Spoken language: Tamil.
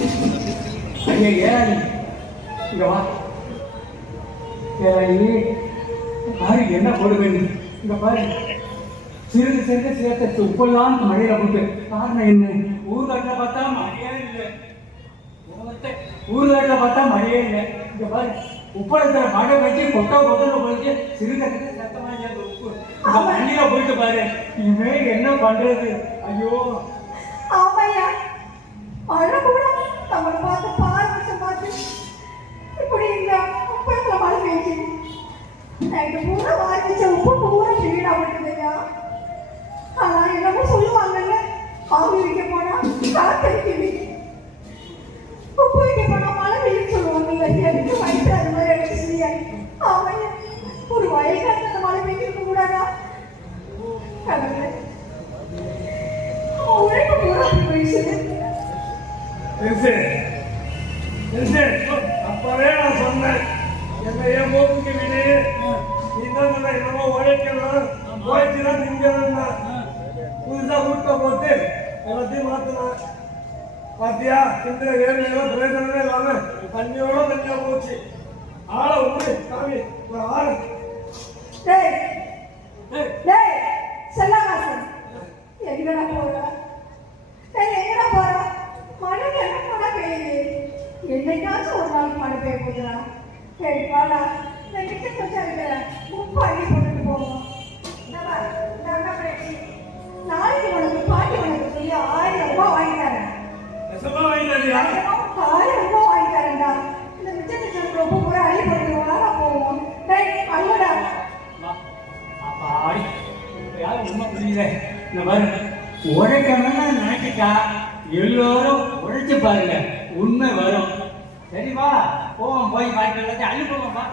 ஐயா ஏறாயி இங்க வா. ஏறாயி பாரு என்ன கொடுவேன். இங்க பாரு சிறுக சிறுக சேர்த்த உப்பெல்லாம் மழையில போட்டு. காரணம் என்ன? ஊர்காட்டில் பார்த்தா மழையே இல்லை. ஊர்காட்டில் பார்த்தா மழையே இல்லை. இங்க பாரு உப்பளத்துல மழை வச்சு கொட்டை கொட்டல போயிட்டு சிறுக சிறுக சத்தமா அந்த உப்பு அந்த மண்ணில போயிட்டு பாரு. இனிமே என்ன பண்றது? ஐயோ ஆமையா மழை கூட நம்மளை பார்த்து பார்த்து பார்த்து இப்படி இந்த உப்பளத்துல மழை பெய்யுது. நைட்டு பூரா வாங்கிச்ச உப்பு பூரா வீடா விட்டுதுயா. ஆனா என்னமோ சொல்லுவாங்கல்ல, ஆவி வைக்க போனா காத்தடிக்குது, உப்பு வைக்க போனா மழை பெய்யும் சொல்லுவாங்கல்ல. எனக்கு வயசு அது மாதிரி அடிச்சுயா. ஆமையா ஒரு வயக்காலத்துல மழை பெய்யிருக்க கூடாதா? கடவுளே உழைப்பு பூரா போயிடுச்சு. அப்பவே நான் சொன்னேன் என்னைய மூக்குக்கு விடு, நீ தான் சொன்ன என்னமோ உழைக்கணும் உழைச்சுதான் திங்கணும். புதுசா ஊட்ட போட்டு எல்லாத்தையும் மாத்தினான். பாத்தியா சிந்திர வேலையெல்லாம் பிரயோஜனமே இல்லாம தண்ணியோட தண்ணியா போச்சு. ஆளை உண்டு சாமி ஒரு ஆளு. செல்லவாசன் எங்கடா போற? எங்கடா போற? மழை என்ன மழை பெய்யுது? என்னைக்காச்சும் ஒரு நாள் மழை பெய்ய போகுதுடா. பாலா நான் கிட்ட கொஞ்சம் இருக்கிறேன், உப்பு அள்ளி போட்டுட்டு போவோம். நாளைக்கு உனக்கு பாட்டி உனக்கு சொல்லி 1000 ரூபாய் வாங்கி தரேன். 1000 ரூபாய் வாங்கி தரேன்டா. இந்த மிச்சத்துக்கு உப்பு பூரா அள்ளி போட்டுட்டு வாடா போவோம். அள்ளடா. அப்பாடி யாரும் உண்மை புரியல. இந்த மாதிரி உழைக்கணும்னு நினைக்கிட்டா எல்லோரும் உழைச்சு பாருங்க, உண்மை வரும். சரிவா போவோம், போய் பாட்டி எல்லாத்தையும் அள்ளி போவோம்ப்பா.